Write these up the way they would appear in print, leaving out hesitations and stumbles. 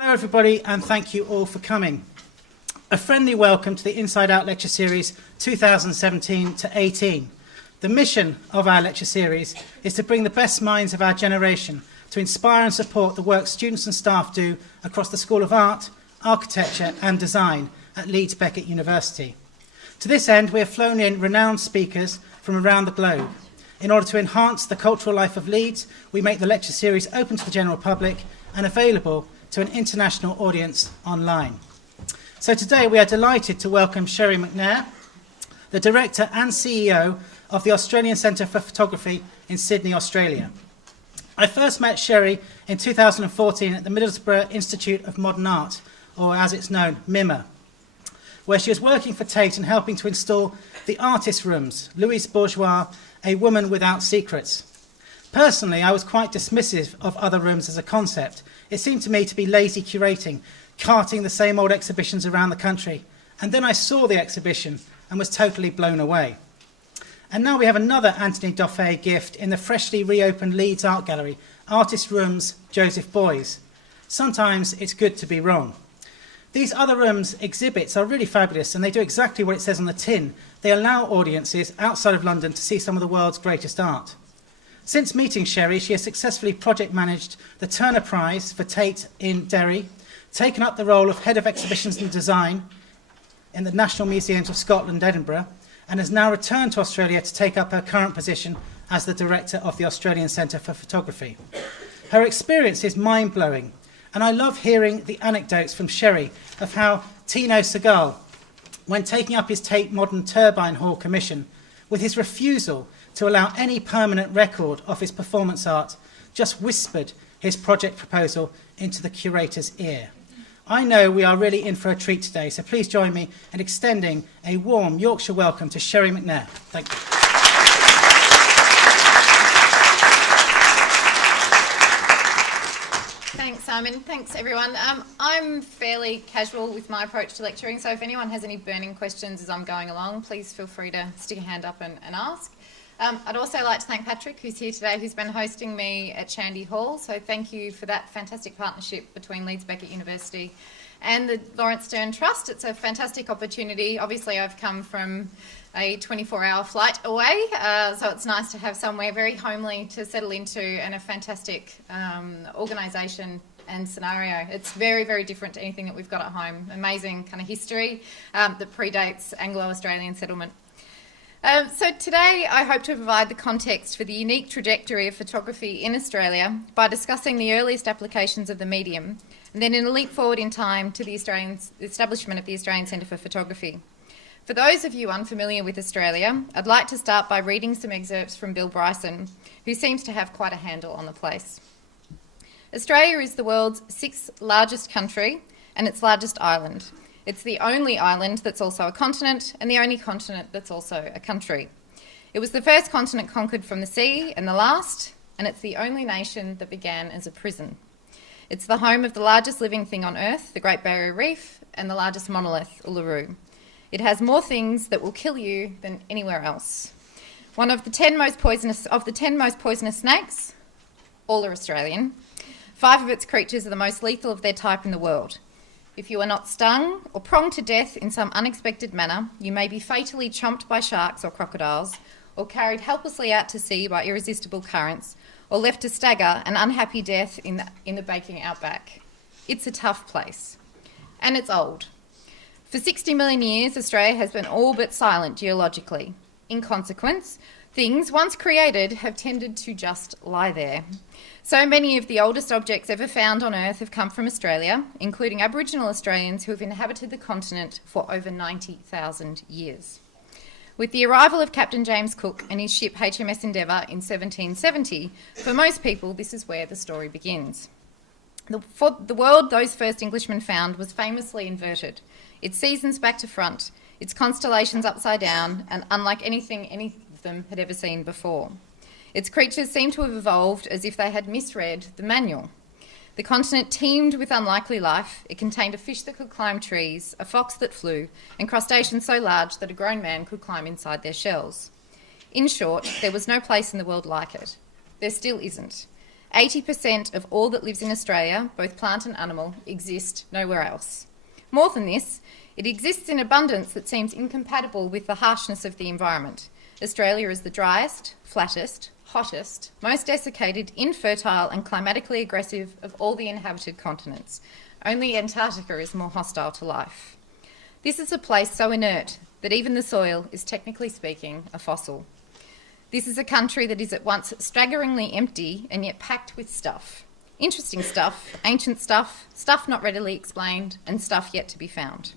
Hello everybody, and thank you all for coming. A friendly welcome to the Inside Out Lecture Series 2017-18. The mission of our lecture series is to bring the best minds of our generation to inspire and support the work students and staff do across the School of Art, Architecture and Design at Leeds Beckett University. To this end, we have flown in renowned speakers from around the globe. In order to enhance the cultural life of Leeds, we make the lecture series open to the general public and available to an international audience online. So today we are delighted to welcome Cherie McNair, the Director and CEO of the Australian Centre for Photography in Sydney, Australia. I first met Cherie in 2014 at the Middlesbrough Institute of Modern Art, or as it's known, MIMA, where she was working for Tate and helping to install the artist rooms, Louise Bourgeois, A Woman Without Secrets. Personally, I was quite dismissive of other rooms as a concept. It seemed to me to be lazy curating, carting the same old exhibitions around the country. And then I saw the exhibition and was totally blown away. And now we have another Anthony Dauphet gift in the freshly reopened Leeds Art Gallery, Artist Rooms, Joseph Beuys. Sometimes it's good to be wrong. These other rooms' exhibits are really fabulous, and they do exactly what it says on the tin. They allow audiences outside of London to see some of the world's greatest art. Since meeting Cherie, she has successfully project managed the Turner Prize for Tate in Derry, taken up the role of Head of Exhibitions and Design in the National Museums of Scotland, Edinburgh, and has now returned to Australia to take up her current position as the Director of the Australian Centre for Photography. Her experience is mind-blowing, and I love hearing the anecdotes from Cherie of how Tino Segal, when taking up his Tate Modern Turbine Hall commission, with his refusal to allow any permanent record of his performance art, just whispered his project proposal into the curator's ear. I know we are really in for a treat today, so please join me in extending a warm Yorkshire welcome to Cherie McNair. Thank you. Thanks, Simon. Thanks, everyone. I'm fairly casual with my approach to lecturing, so if anyone has any burning questions as I'm going along, please feel free to stick a hand up and ask. I'd also like to thank Patrick, who's here today, who's been hosting me at Shandy Hall. So thank you for that fantastic partnership between Leeds Beckett University and the Lawrence Stern Trust. It's a fantastic opportunity. Obviously, I've come from a 24-hour flight away, so it's nice to have somewhere very homely to settle into and a fantastic organisation and scenario. It's very, very different to anything that we've got at home. Amazing kind of history that predates Anglo-Australian settlement. So today I hope to provide the context for the unique trajectory of photography in Australia by discussing the earliest applications of the medium, and then in a leap forward in time to the establishment of the Australian Centre for Photography. For those of you unfamiliar with Australia, I'd like to start by reading some excerpts from Bill Bryson, who seems to have quite a handle on the place. Australia is the world's 6th largest country and its largest island. It's the only island that's also a continent, and the only continent that's also a country. It was the first continent conquered from the sea and the last, and it's the only nation that began as a prison. It's the home of the largest living thing on Earth, the Great Barrier Reef, and the largest monolith, Uluru. It has more things that will kill you than anywhere else. One of the 10 most poisonous snakes, all are Australian. 5 of its creatures are the most lethal of their type in the world. If you are not stung or pronged to death in some unexpected manner, you may be fatally chomped by sharks or crocodiles, or carried helplessly out to sea by irresistible currents, or left to stagger an unhappy death in the baking outback. It's a tough place. And it's old. For 60 million years, Australia has been all but silent geologically. In consequence, things once created have tended to just lie there. So many of the oldest objects ever found on Earth have come from Australia, including Aboriginal Australians who have inhabited the continent for over 90,000 years. With the arrival of Captain James Cook and his ship HMS Endeavour in 1770, for most people this is where the story begins. The world those first Englishmen found was famously inverted, its seasons back to front, its constellations upside down, and unlike anything any of them had ever seen before. Its creatures seemed to have evolved as if they had misread the manual. The continent teemed with unlikely life. It contained a fish that could climb trees, a fox that flew, and crustaceans so large that a grown man could climb inside their shells. In short, there was no place in the world like it. There still isn't. 80% of all that lives in Australia, both plant and animal, exist nowhere else. More than this, it exists in abundance that seems incompatible with the harshness of the environment. Australia is the driest, flattest, hottest, most desiccated, infertile and climatically aggressive of all the inhabited continents. Only Antarctica is more hostile to life. This is a place so inert that even the soil is, technically speaking, a fossil. This is a country that is at once staggeringly empty and yet packed with stuff. Interesting stuff, ancient stuff, stuff not readily explained, and stuff yet to be found.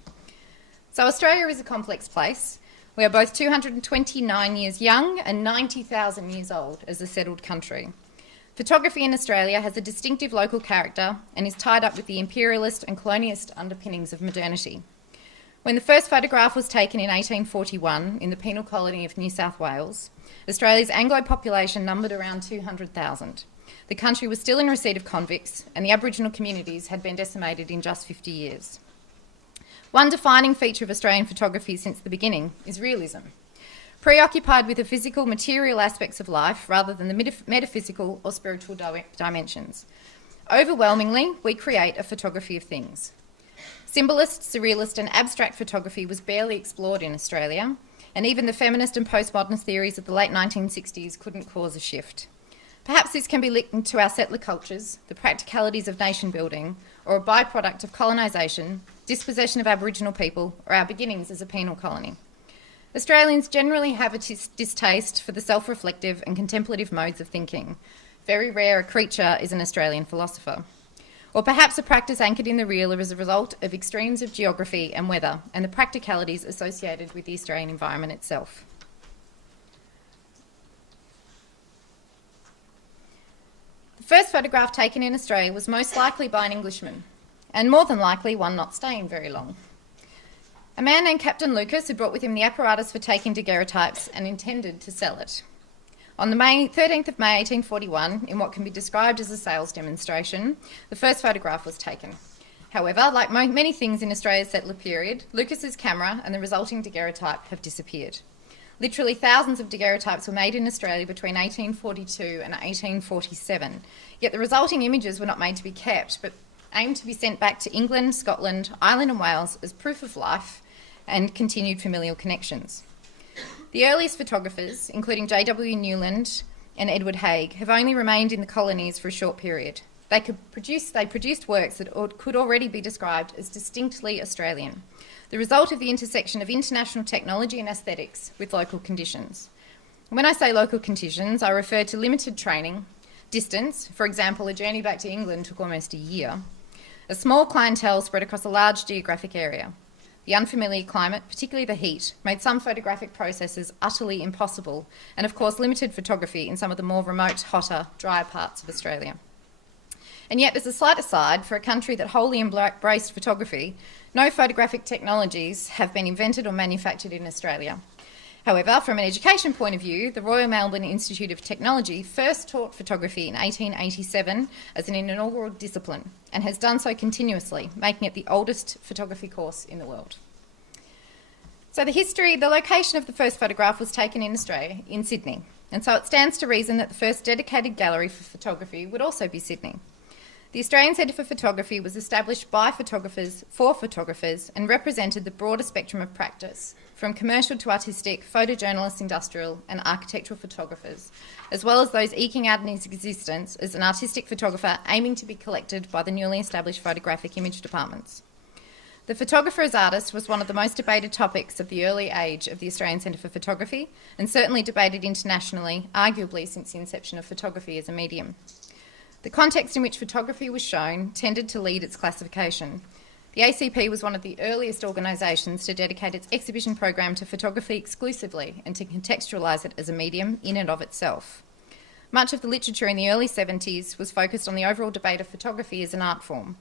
So Australia is a complex place. We are both 229 years young and 90,000 years old as a settled country. Photography in Australia has a distinctive local character and is tied up with the imperialist and colonialist underpinnings of modernity. When the first photograph was taken in 1841 in the penal colony of New South Wales, Australia's Anglo population numbered around 200,000. The country was still in receipt of convicts and the Aboriginal communities had been decimated in just 50 years. One defining feature of Australian photography since the beginning is realism. Preoccupied with the physical, material aspects of life rather than the metaphysical or spiritual dimensions. Overwhelmingly, we create a photography of things. Symbolist, surrealist and abstract photography was barely explored in Australia, and even the feminist and postmodernist theories of the late 1960s couldn't cause a shift. Perhaps this can be linked to our settler cultures, the practicalities of nation building, or a byproduct of colonisation, dispossession of Aboriginal people, or our beginnings as a penal colony. Australians generally have a distaste for the self-reflective and contemplative modes of thinking. Very rare a creature is an Australian philosopher. Or perhaps a practice anchored in the real as a result of extremes of geography and weather and the practicalities associated with the Australian environment itself. The first photograph taken in Australia was most likely by an Englishman, and more than likely one not staying very long. A man named Captain Lucas had brought with him the apparatus for taking daguerreotypes and intended to sell it. On the 13th of May 1841, in what can be described as a sales demonstration, the first photograph was taken. However, like many things in Australia's settler period, Lucas's camera and the resulting daguerreotype have disappeared. Literally thousands of daguerreotypes were made in Australia between 1842 and 1847, yet the resulting images were not made to be kept, but aimed to be sent back to England, Scotland, Ireland and Wales as proof of life and continued familial connections. The earliest photographers, including J.W. Newland and Edward Haig, have only remained in the colonies for a short period. They produced works that could already be described as distinctly Australian, the result of the intersection of international technology and aesthetics with local conditions. When I say local conditions, I refer to limited training, distance, for example, a journey back to England took almost a year, a small clientele spread across a large geographic area. The unfamiliar climate, particularly the heat, made some photographic processes utterly impossible, and of course limited photography in some of the more remote, hotter, drier parts of Australia. And yet, as a slight aside, for a country that wholly embraced photography, no photographic technologies have been invented or manufactured in Australia. However, from an education point of view, the Royal Melbourne Institute of Technology first taught photography in 1887 as an inaugural discipline and has done so continuously, making it the oldest photography course in the world. So the location of the first photograph was taken in Australia, in Sydney, and so it stands to reason that the first dedicated gallery for photography would also be Sydney. The Australian Centre for Photography was established by photographers for photographers and represented the broader spectrum of practice, from commercial to artistic, photojournalists, industrial and architectural photographers, as well as those eking out its existence as an artistic photographer aiming to be collected by the newly established photographic image departments. The photographer as artist was one of the most debated topics of the early age of the Australian Centre for Photography, and certainly debated internationally, arguably since the inception of photography as a medium. The context in which photography was shown tended to lead its classification. The ACP was one of the earliest organisations to dedicate its exhibition program to photography exclusively and to contextualise it as a medium in and of itself. Much of the literature in the early 70s was focused on the overall debate of photography as an art form.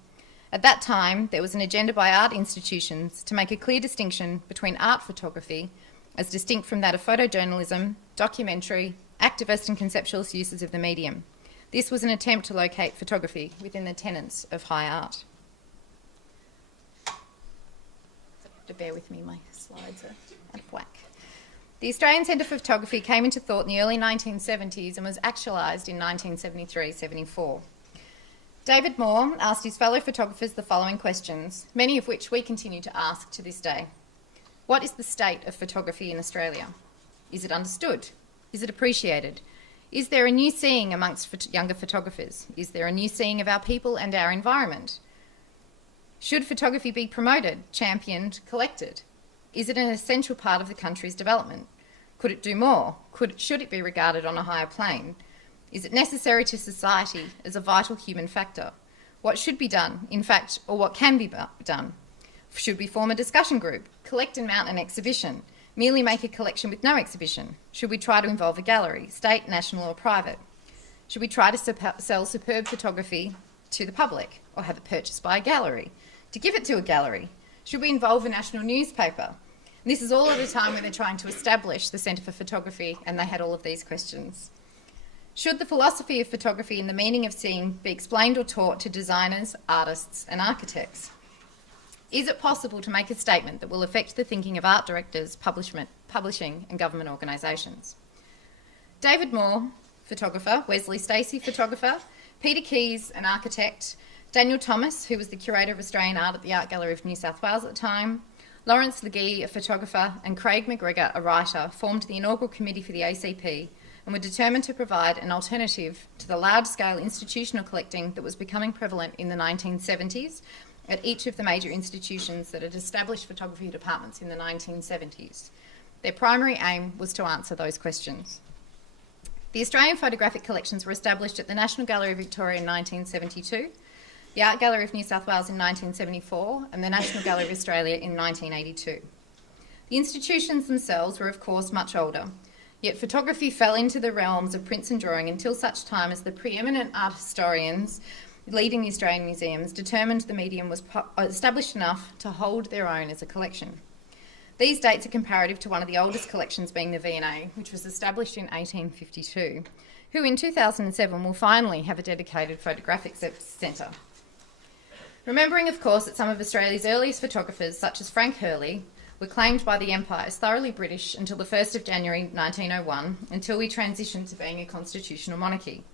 At that time, there was an agenda by art institutions to make a clear distinction between art photography, as distinct from that of photojournalism, documentary, activist and conceptual uses of the medium. This was an attempt to locate photography within the tenets of high art. To bear with me, my slides are out of whack. The Australian Centre for Photography came into thought in the early 1970s and was actualised in 1973-74. David Moore asked his fellow photographers the following questions, many of which we continue to ask to this day. What is the state of photography in Australia? Is it understood? Is it appreciated? Is there a new seeing amongst younger photographers? Is there a new seeing of our people and our environment? Should photography be promoted, championed, collected? Is it an essential part of the country's development? Could it do more? Should it be regarded on a higher plane? Is it necessary to society as a vital human factor? What should be done, in fact, or what can be done? Should we form a discussion group, collect and mount an exhibition, merely make a collection with no exhibition? Should we try to involve a gallery, state, national or private? Should we try to sell superb photography to the public or have it purchased by a gallery? To give it to a gallery? Should we involve a national newspaper? And this is all at a time when they're trying to establish the Centre for Photography, and they had all of these questions. Should the philosophy of photography and the meaning of seeing be explained or taught to designers, artists and architects? Is it possible to make a statement that will affect the thinking of art directors, publishing and government organisations? David Moore, photographer, Wesley Stacey, photographer, Peter Keys, an architect, Daniel Thomas, who was the curator of Australian art at the Art Gallery of New South Wales at the time, Lawrence Legee, a photographer, and Craig McGregor, a writer, formed the inaugural committee for the ACP and were determined to provide an alternative to the large-scale institutional collecting that was becoming prevalent in the 1970s at each of the major institutions that had established photography departments in the 1970s. Their primary aim was to answer those questions. The Australian photographic collections were established at the National Gallery of Victoria in 1972, the Art Gallery of New South Wales in 1974 and the National Gallery of Australia in 1982. The institutions themselves were of course much older, yet photography fell into the realms of prints and drawing until such time as the preeminent art historians leading the Australian museums determined the medium was established enough to hold their own as a collection. These dates are comparative to one of the oldest collections being the V&A, which was established in 1852, who in 2007 will finally have a dedicated photographic centre. Remembering, of course, that some of Australia's earliest photographers, such as Frank Hurley, were claimed by the Empire as thoroughly British until the 1st of January 1901, until we transitioned to being a constitutional monarchy.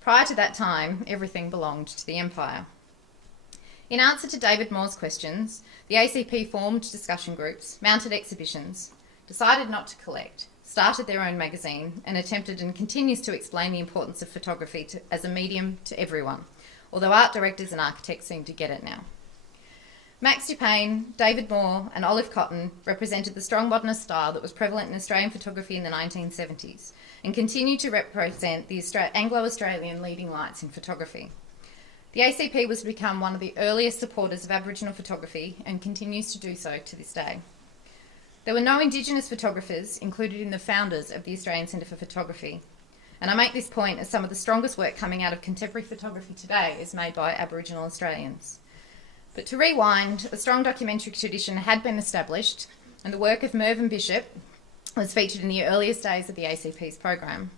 Prior to that time, everything belonged to the Empire. In answer to David Moore's questions, the ACP formed discussion groups, mounted exhibitions, decided not to collect, started their own magazine, and attempted and continues to explain the importance of photography as a medium to everyone, although art directors and architects seem to get it now. Max Dupain, David Moore and Olive Cotton represented the strong modernist style that was prevalent in Australian photography in the 1970s and continue to represent the Anglo-Australian leading lights in photography. The ACP was to become one of the earliest supporters of Aboriginal photography and continues to do so to this day. There were no Indigenous photographers included in the founders of the Australian Centre for Photography, and I make this point as some of the strongest work coming out of contemporary photography today is made by Aboriginal Australians. But to rewind, a strong documentary tradition had been established, and the work of Mervyn Bishop was featured in the earliest days of the ACP's program.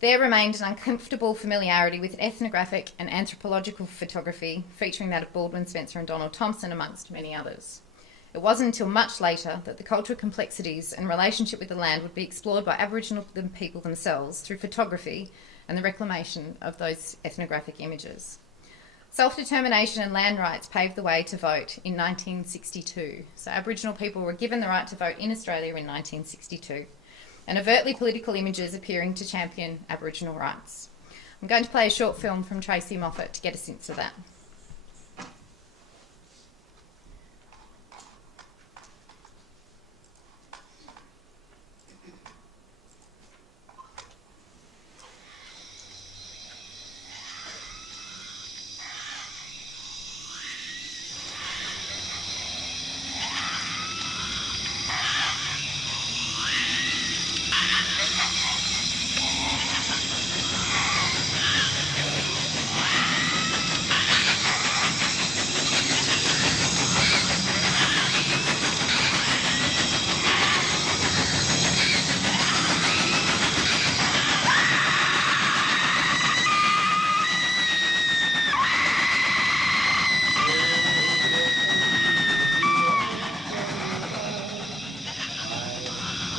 There remained an uncomfortable familiarity with ethnographic and anthropological photography, featuring that of Baldwin Spencer and Donald Thompson, amongst many others. It wasn't until much later that the cultural complexities and relationship with the land would be explored by Aboriginal people themselves through photography and the reclamation of those ethnographic images. Self-determination and land rights paved the way to vote in 1962. So Aboriginal people were given the right to vote in Australia in 1962, and overtly political images appearing to champion Aboriginal rights. I'm going to play a short film from Tracy Moffat to get a sense of that.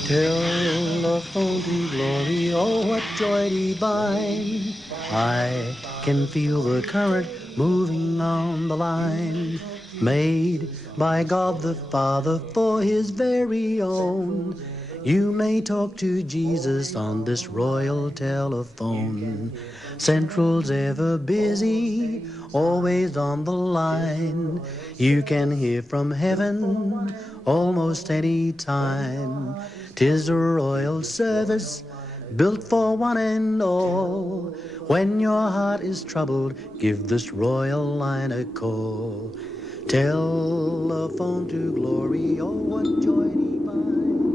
Telephone to glory, oh what joy divine. I can feel the current moving on the line, made by God the Father for his very own. You may talk to Jesus on this royal telephone. Central's ever busy, always on the line. You can hear from heaven almost any time. 'Tis a royal service built for one and all. When your heart is troubled, give this royal line a call. Telephone to glory, oh what joy divine.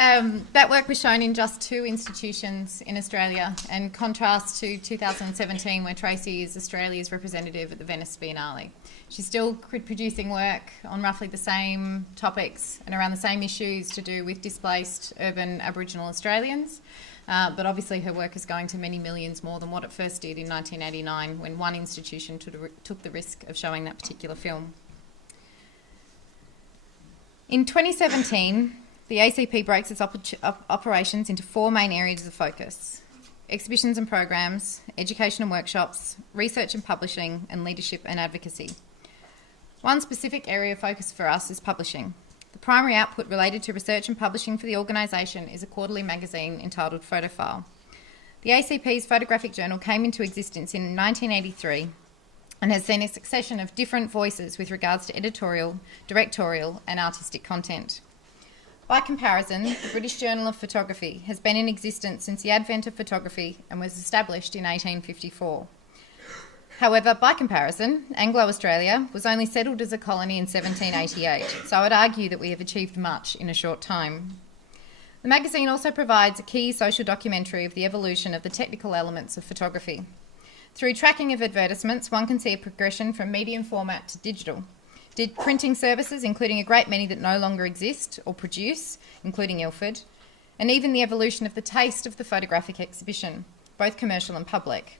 That work was shown in just 2 institutions in Australia, in contrast to 2017, where Tracy is Australia's representative at the Venice Biennale. She's still producing work on roughly the same topics and around the same issues to do with displaced urban Aboriginal Australians, but obviously her work is going to many millions more than what it first did in 1989, when one institution took the risk of showing that particular film. In 2017, the ACP breaks its operations into 4 main areas of focus: exhibitions and programs, education and workshops, research and publishing, and leadership and advocacy. One specific area of focus for us is publishing. The primary output related to research and publishing for the organisation is a quarterly magazine entitled Photofile. The ACP's photographic journal came into existence in 1983 and has seen a succession of different voices with regards to editorial, directorial, and artistic content. By comparison, the British Journal of Photography has been in existence since the advent of photography and was established in 1854. However, by comparison, Anglo-Australia was only settled as a colony in 1788, so I would argue that we have achieved much in a short time. The magazine also provides a key social documentary of the evolution of the technical elements of photography. Through tracking of advertisements, one can see a progression from medium format to digital. Printing services, including a great many that no longer exist or produce, including Ilford, and even the evolution of the taste of the photographic exhibition, both commercial and public.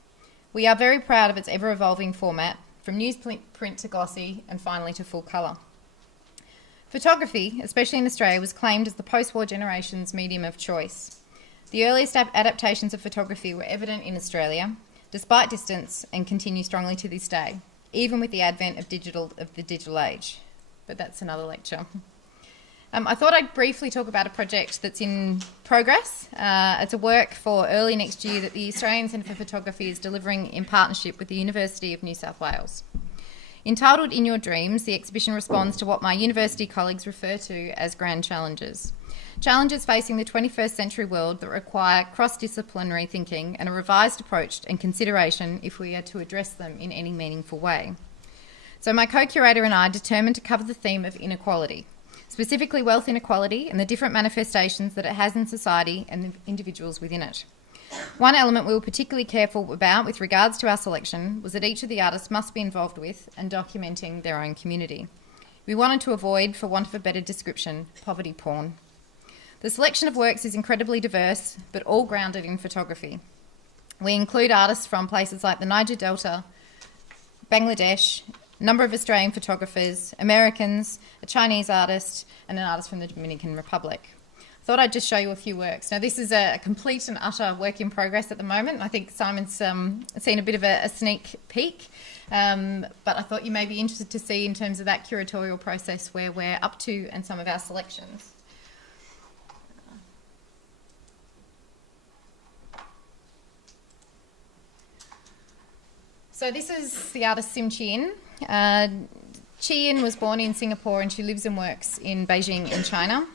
We are very proud of its ever-evolving format, from newsprint to glossy, and finally to full colour. Photography, especially in Australia, was claimed as the post-war generation's medium of choice. The earliest adaptations of photography were evident in Australia, despite distance, and continue strongly to this day, even with the advent of the digital age. But that's another lecture. I thought I'd briefly talk about a project that's in progress. It's a work for early next year that the Australian Centre for Photography is delivering in partnership with the University of New South Wales. Entitled In Your Dreams, the exhibition responds to what my university colleagues refer to as grand challenges. Challenges facing the 21st century world that require cross-disciplinary thinking and a revised approach and consideration if we are to address them in any meaningful way. So my co-curator and I determined to cover the theme of inequality, specifically wealth inequality and the different manifestations that it has in society and the individuals within it. One element we were particularly careful about with regards to our selection was that each of the artists must be involved with and documenting their own community. We wanted to avoid, for want of a better description, poverty porn. The selection of works is incredibly diverse, but all grounded in photography. We include artists from places like the Niger Delta, Bangladesh, a number of Australian photographers, Americans, a Chinese artist, and an artist from the Dominican Republic. I thought I'd just show you a few works. Now, this is a complete and utter work in progress at the moment. I think Simon's seen a bit of a sneak peek, but I thought you may be interested to see in terms of that curatorial process where we're up to and some of our selections. So this is the artist Sim Chien. Chien was born in Singapore and she lives and works in Beijing in China.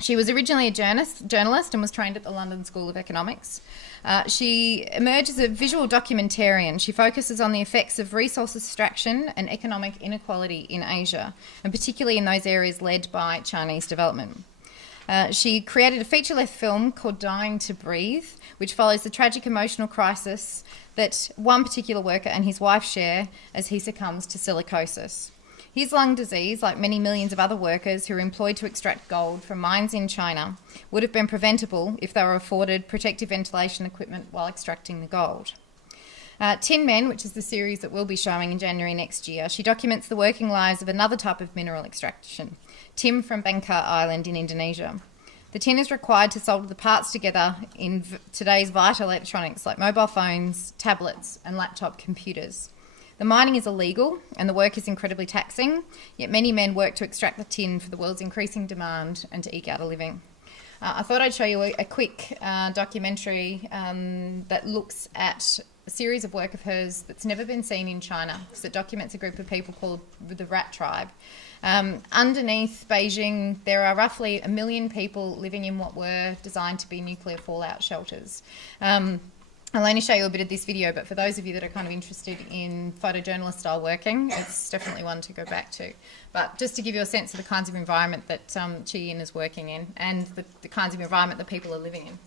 She was originally a journalist and was trained at the London School of Economics. She emerged as a visual documentarian. She focuses on the effects of resource extraction and economic inequality in Asia, and particularly in those areas led by Chinese development. She created a feature-length film called Dying to Breathe, which follows the tragic emotional crisis that one particular worker and his wife share as he succumbs to silicosis. His lung disease, like many millions of other workers who are employed to extract gold from mines in China, would have been preventable if they were afforded protective ventilation equipment while extracting the gold. Tin Men, which is the series that we'll be showing in January next year, she documents the working lives of another type of mineral extraction, tin from Bangka Island in Indonesia. The tin is required to solder the parts together in today's vital electronics like mobile phones, tablets, and laptop computers. The mining is illegal and the work is incredibly taxing, yet many men work to extract the tin for the world's increasing demand and to eke out a living. I thought I'd show you a quick documentary that looks at a series of work of hers that's never been seen in China. So it documents a group of people called the Rat Tribe. Underneath Beijing, there are roughly 1 million people living in what were designed to be nuclear fallout shelters. I'll only show you a bit of this video, but for those of you that are kind of interested in photojournalist style working, it's definitely one to go back to. But just to give you a sense of the kinds of environment that Cherie is working in, and the kinds of environment that people are living in.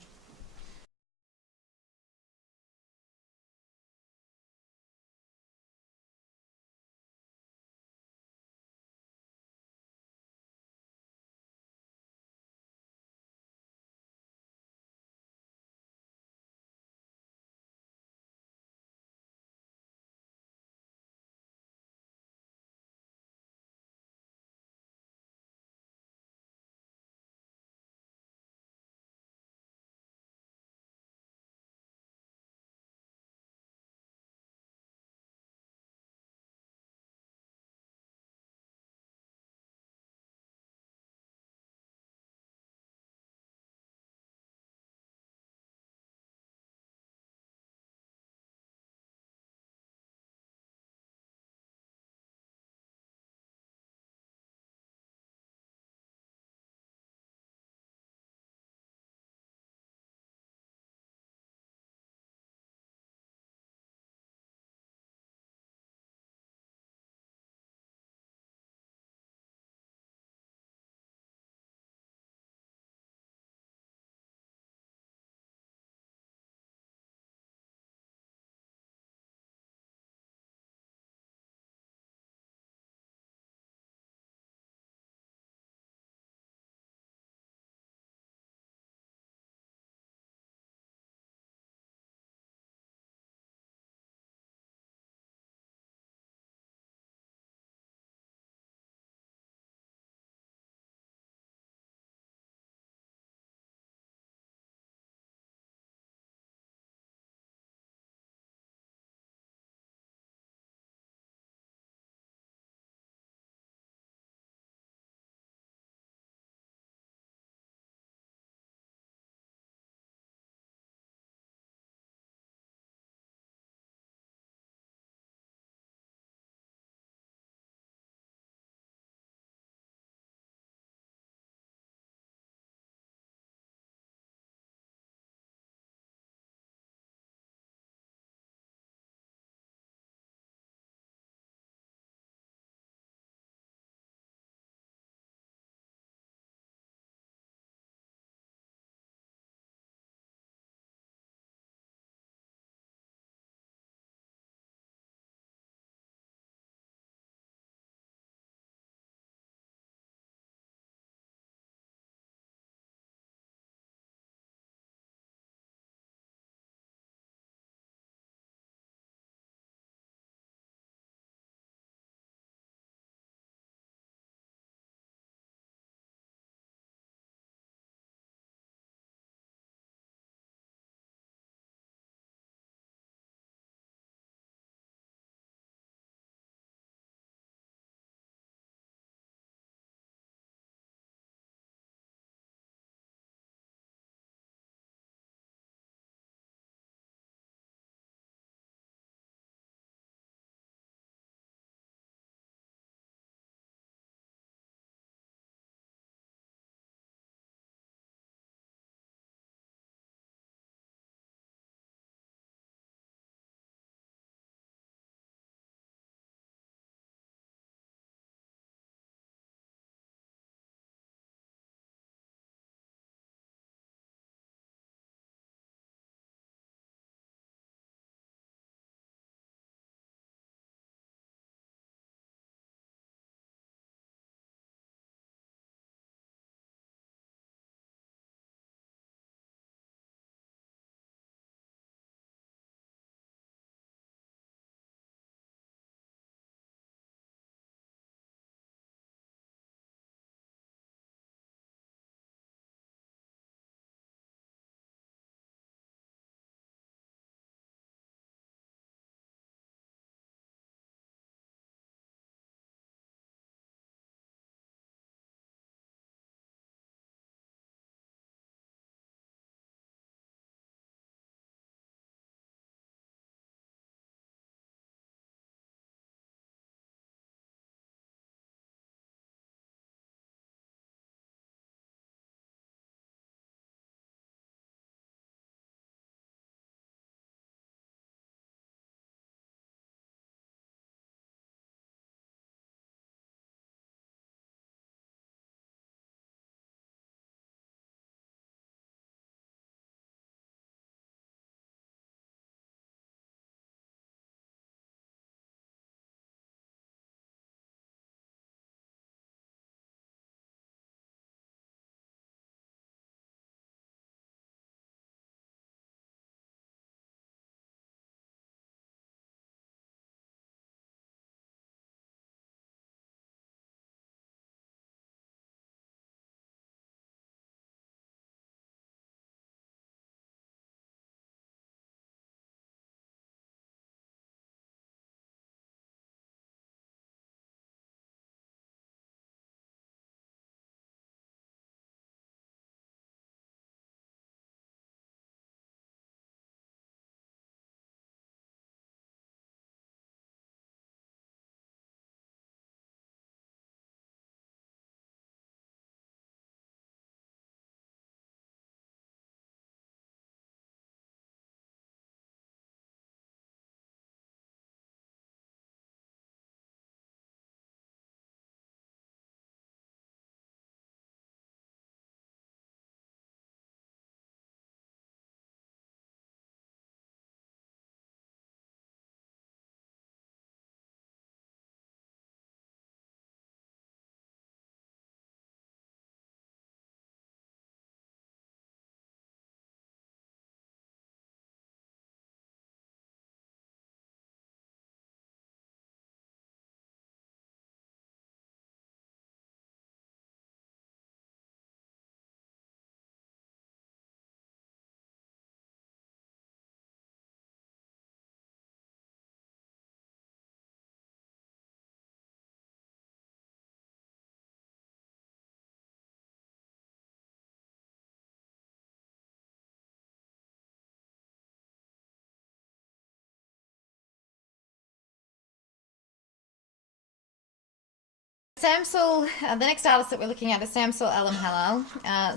Samsul, the next artist that we're looking at is Samsul Alam Halal.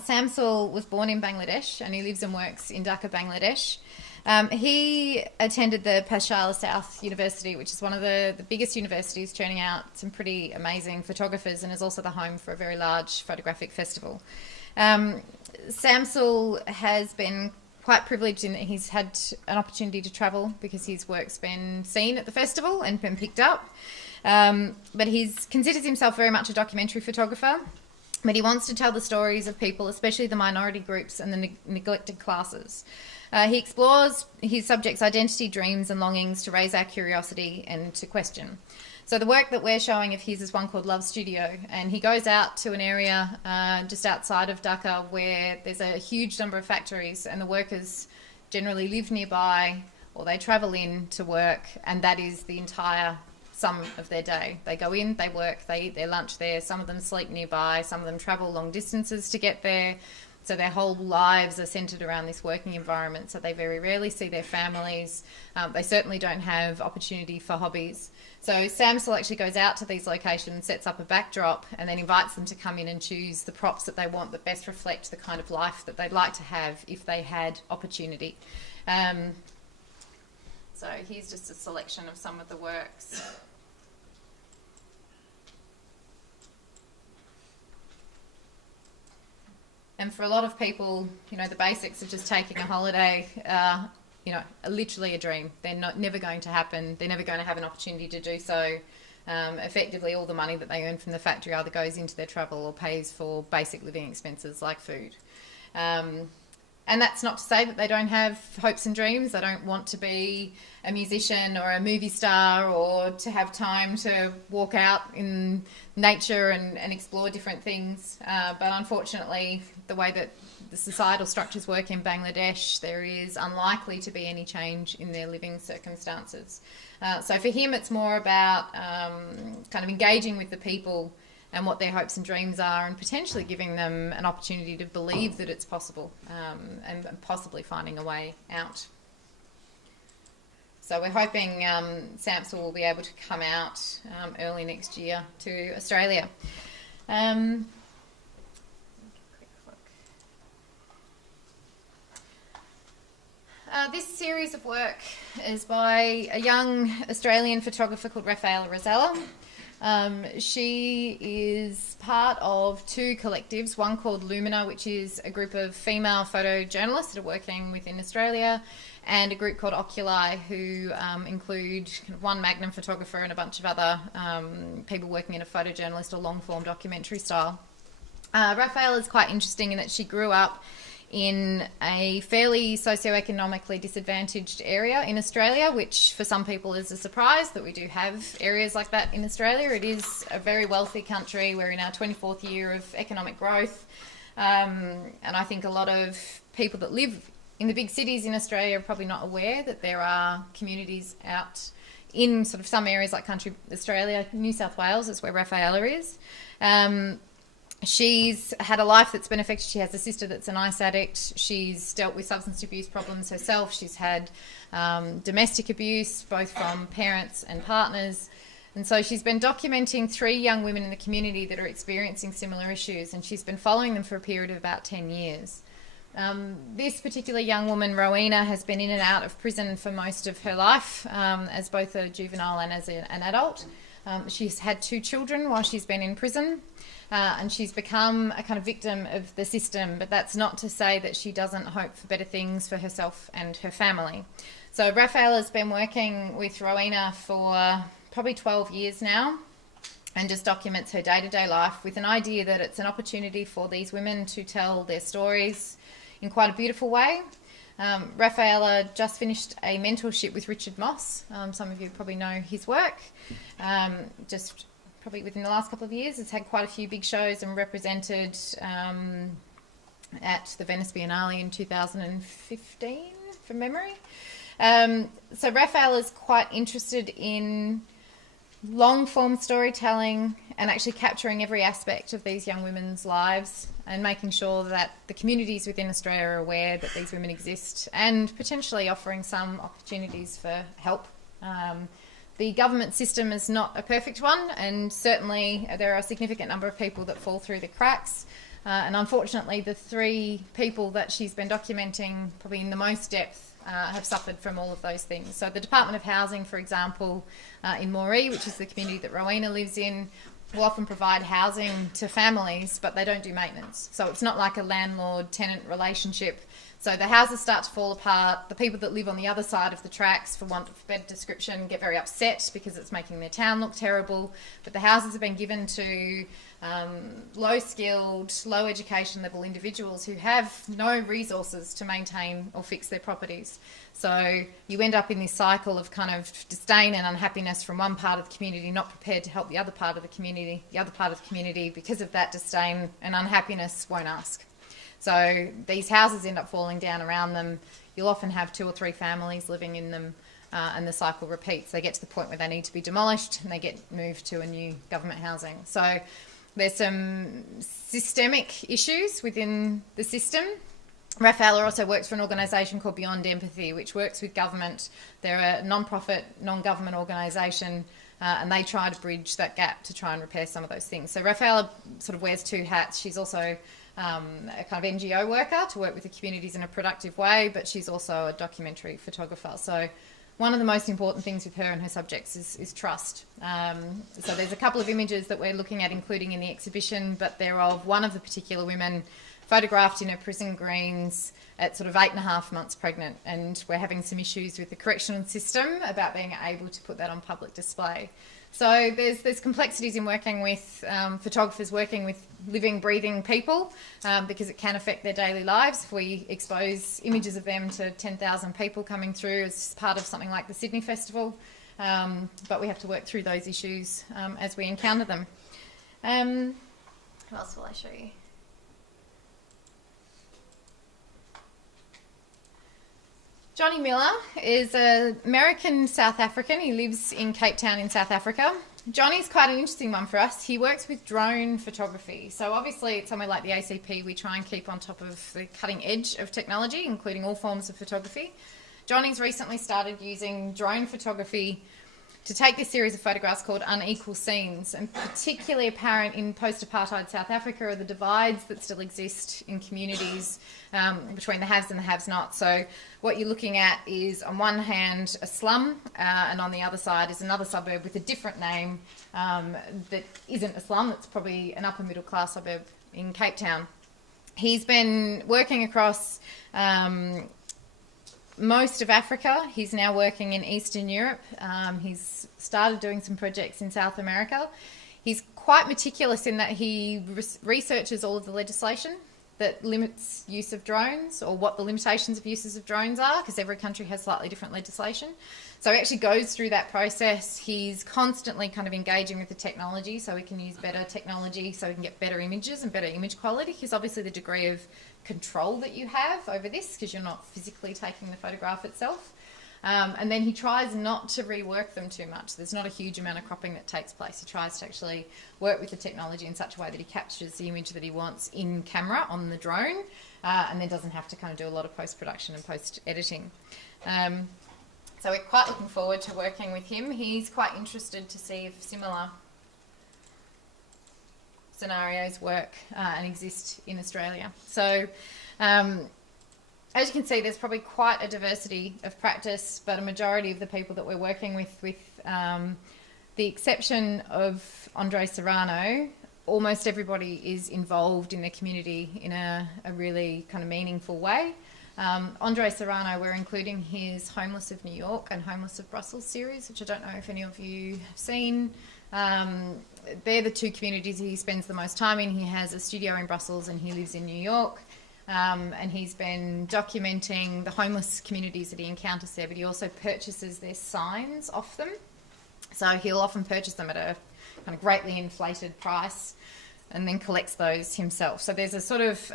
Samsul was born in Bangladesh and he lives and works in Dhaka, Bangladesh. He attended the Pashala South University, which is one of the biggest universities, churning out some pretty amazing photographers, and is also the home for a very large photographic festival. Samsul has been quite privileged in that he's had an opportunity to travel because his work's been seen at the festival and been picked up. But he considers himself very much a documentary photographer, but he wants to tell the stories of people, especially the minority groups and the neglected classes. He explores his subjects' identity, dreams and longings to raise our curiosity and to question. So the work that we're showing of his is one called Love Studio, and he goes out to an area just outside of Dhaka where there's a huge number of factories and the workers generally live nearby or they travel in to work, and that is the entire sum of their day. They go in, they work, they eat their lunch there, some of them sleep nearby, some of them travel long distances to get there. So their whole lives are centred around this working environment, so they very rarely see their families. They certainly don't have opportunity for hobbies. So Samsul actually goes out to these locations, sets up a backdrop, and then invites them to come in and choose the props that they want that best reflect the kind of life that they'd like to have if they had opportunity. So here's just a selection of some of the works. And for a lot of people, you know, the basics of just taking a holiday, you know, are literally a dream. They're never going to happen. They're never going to have an opportunity to do so. Effectively, all the money that they earn from the factory either goes into their travel or pays for basic living expenses like food. And that's not to say that they don't have hopes and dreams. They don't want to be a musician or a movie star or to have time to walk out in nature and explore different things. But unfortunately, the way that the societal structures work in Bangladesh, there is unlikely to be any change in their living circumstances. So for him, it's more about kind of engaging with the people and what their hopes and dreams are, and potentially giving them an opportunity to believe that it's possible, and possibly finding a way out. So we're hoping Samsul will be able to come out early next year to Australia. This series of work is by a young Australian photographer called Rafaela Rosella. She is part of two collectives, one called Lumina, which is a group of female photojournalists that are working within Australia, and a group called Oculi, who include kind of one Magnum photographer and a bunch of other people working in a photojournalist or long-form documentary style. Rafaela is quite interesting in that she grew up in a fairly socioeconomically disadvantaged area in Australia, which for some people is a surprise that we do have areas like that in Australia. It is a very wealthy country. We're in our 24th year of economic growth. And I think a lot of people that live in the big cities in Australia are probably not aware that there are communities out in sort of some areas like country Australia. New South Wales is where Rafaela is. She's had a life that's been affected. She has a sister that's an ice addict. She's dealt with substance abuse problems herself. She's had domestic abuse, both from parents and partners. And so she's been documenting 3 young women in the community that are experiencing similar issues, and she's been following them for a period of about 10 years. This particular young woman, Rowena, has been in and out of prison for most of her life, as both a juvenile and as an adult. She's had 2 children while she's been in prison. And she's become a kind of victim of the system, but that's not to say that she doesn't hope for better things for herself and her family. So Rafaela's been working with Rowena for probably 12 years now, and just documents her day-to-day life with an idea that it's an opportunity for these women to tell their stories in quite a beautiful way. Rafaela just finished a mentorship with Richard Moss. Some of you probably know his work. Just probably within the last couple of years, it's had quite a few big shows and represented at the Venice Biennale in 2015, from memory. So Rafaela's quite interested in long-form storytelling and actually capturing every aspect of these young women's lives and making sure that the communities within Australia are aware that these women exist, and potentially offering some opportunities for help. The government system is not a perfect one, and certainly there are a significant number of people that fall through the cracks. And unfortunately, the 3 people that she's been documenting probably in the most depth have suffered from all of those things. So the Department of Housing, for example, in Moree, which is the community that Rowena lives in, will often provide housing to families, but they don't do maintenance. So it's not like a landlord-tenant relationship. So the houses start to fall apart. The people that live on the other side of the tracks, for want of a better description, get very upset because it's making their town look terrible. But the houses have been given to low-skilled, low-education level individuals who have no resources to maintain or fix their properties. So you end up in this cycle of kind of disdain and unhappiness from one part of the community, not prepared to help the other part of the community. The other part of the community, because of that disdain and unhappiness, won't ask. So these houses end up falling down around them. You'll often have 2 or 3 families living in them, and the cycle repeats. They get to the point where they need to be demolished and they get moved to a new government housing. So there's some systemic issues within the system. Rafaela also works for an organisation called Beyond Empathy, which works with government. They're a non-profit, non-government organisation, and they try to bridge that gap to try and repair some of those things. So Rafaela sort of wears 2 hats. She's also a kind of NGO worker to work with the communities in a productive way, but she's also a documentary photographer. So one of the most important things with her and her subjects is trust. So there's a couple of images that we're looking at including in the exhibition, but they're of one of the particular women photographed in her prison greens at sort of 8.5 months pregnant, and we're having some issues with the correctional system about being able to put that on public display. So there's complexities in working with photographers working with living, breathing people because it can affect their daily lives if we expose images of them to 10,000 people coming through as part of something like the Sydney Festival. But we have to work through those issues as we encounter them. What else will I show you? Johnny Miller is an American South African. He lives in Cape Town in South Africa. Johnny's quite an interesting one for us. He works with drone photography. So obviously at somewhere like the ACP, we try and keep on top of the cutting edge of technology, including all forms of photography. Johnny's recently started using drone photography to take this series of photographs called Unequal Scenes, and particularly apparent in post-apartheid South Africa are the divides that still exist in communities between the haves and the have-nots. So what you're looking at is, on one hand, a slum, and on the other side is another suburb with a different name that isn't a slum, it's probably an upper middle class suburb in Cape Town. He's been working across most of Africa. He's now working in Eastern Europe. He's started doing some projects in South America. He's quite meticulous in that he researches all of the legislation that limits use of drones, or what the limitations of uses of drones are, because every country has slightly different legislation. So he actually goes through that process. He's constantly kind of engaging with the technology so we can use better technology, so we can get better images and better image quality, because obviously the degree of control that you have over this, because you're not physically taking the photograph itself. And then he tries not to rework them too much. There's not a huge amount of cropping that takes place. He tries to actually work with the technology in such a way that he captures the image that he wants in camera on the drone, and then doesn't have to kind of do a lot of post-production and post-editing. So we're quite looking forward to working with him. He's quite interested to see if similar scenarios work and exist in Australia. So as you can see, there's probably quite a diversity of practice, but a majority of the people that we're working with the exception of Andre Serrano, almost everybody is involved in their community in a really kind of meaningful way. Andre Serrano, we're including his Homeless of New York and Homeless of Brussels series, which I don't know if any of you have seen. They're the 2 communities he spends the most time in. He has a studio in Brussels and he lives in New York. And he's been documenting the homeless communities that he encounters there, but he also purchases their signs off them. So he'll often purchase them at a kind of greatly inflated price and then collects those himself. So there's a sort of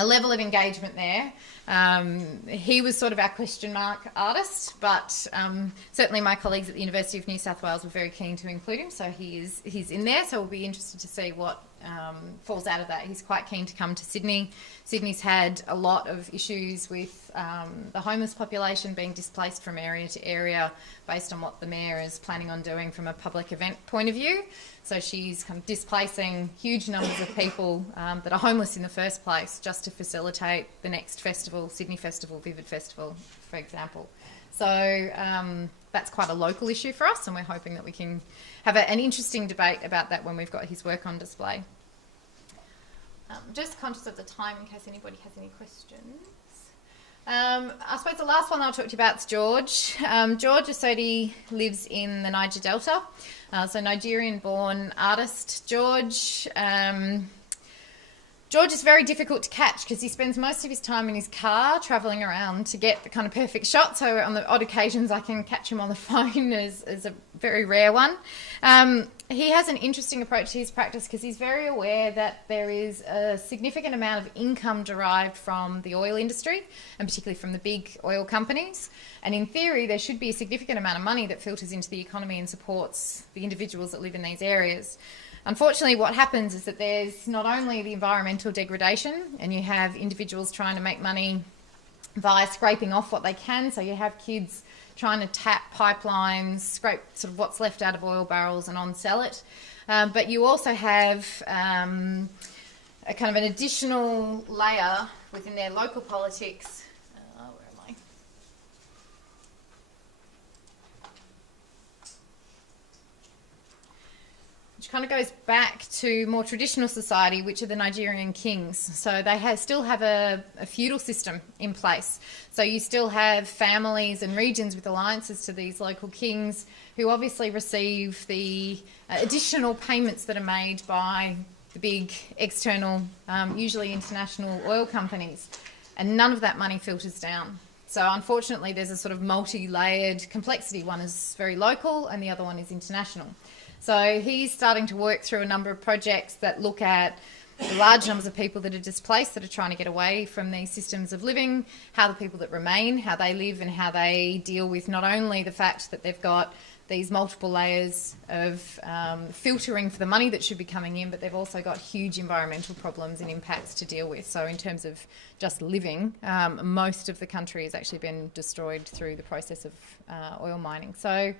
a level of engagement there. He was sort of our question mark artist, but certainly my colleagues at the University of New South Wales were very keen to include him, so he's in there. So we'll be interested to see what falls out of that. He's quite keen to come to Sydney. Sydney's had a lot of issues with the homeless population being displaced from area to area based on what the Mayor is planning on doing from a public event point of view. So she's kind of displacing huge numbers of people that are homeless in the first place just to facilitate the next festival, Sydney Festival, Vivid Festival, for example. So that's quite a local issue for us, and we're hoping that we can have an interesting debate about that when we've got his work on display. Just conscious of the time in case anybody has any questions. I suppose the last one I'll talk to you about is George. George Osodi lives in the Niger Delta, so Nigerian-born artist. George is very difficult to catch because he spends most of his time in his car travelling around to get the kind of perfect shot. So on the odd occasions I can catch him on the phone as a very rare one. He has an interesting approach to his practice because he's very aware that there is a significant amount of income derived from the oil industry, and particularly from the big oil companies. And in theory, there should be a significant amount of money that filters into the economy and supports the individuals that live in these areas. Unfortunately, what happens is that there's not only the environmental degradation, and you have individuals trying to make money via scraping off what they can. So you have kids trying to tap pipelines, scrape sort of what's left out of oil barrels and on-sell it. But you also have a kind of an additional layer within their local politics. Where am I? Which kind of goes back to more traditional society, which are the Nigerian kings. So they still have a feudal system in place. So you still have families and regions with alliances to these local kings who obviously receive the additional payments that are made by the big external, usually international oil companies. And none of that money filters down. So unfortunately, there's a sort of multi-layered complexity. One is very local and the other one is international. So he's starting to work through a number of projects that look at the large numbers of people that are displaced, that are trying to get away from these systems of living, how the people that remain, how they live and how they deal with not only the fact that they've got these multiple layers of filtering for the money that should be coming in, but they've also got huge environmental problems and impacts to deal with. So in terms of just living, most of the country has actually been destroyed through the process of oil mining. So